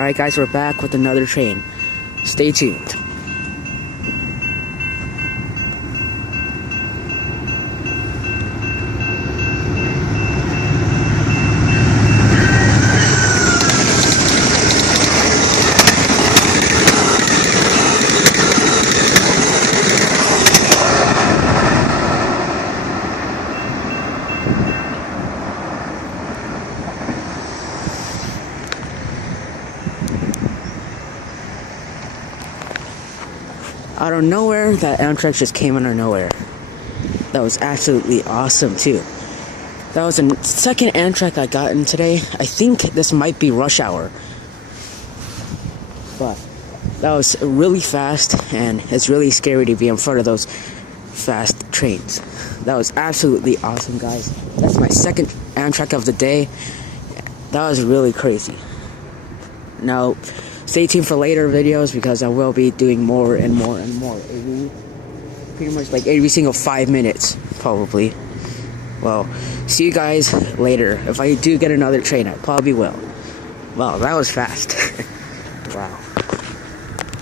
Alright guys, we're back with another train. Stay tuned. Out of nowhere, that Amtrak just came out of nowhere. That was absolutely awesome too. That was the second Amtrak I got in today. I think this might be rush hour. But that was really fast, and it's really scary to be in front of those fast trains. That was absolutely awesome, guys. That's my second Amtrak of the day. That was really crazy. Now, stay tuned for later videos because I will be doing more and more and more. Pretty much like every single 5 minutes, probably. Well, see you guys later. If I do get another train, I probably will. Wow, that was fast. Wow.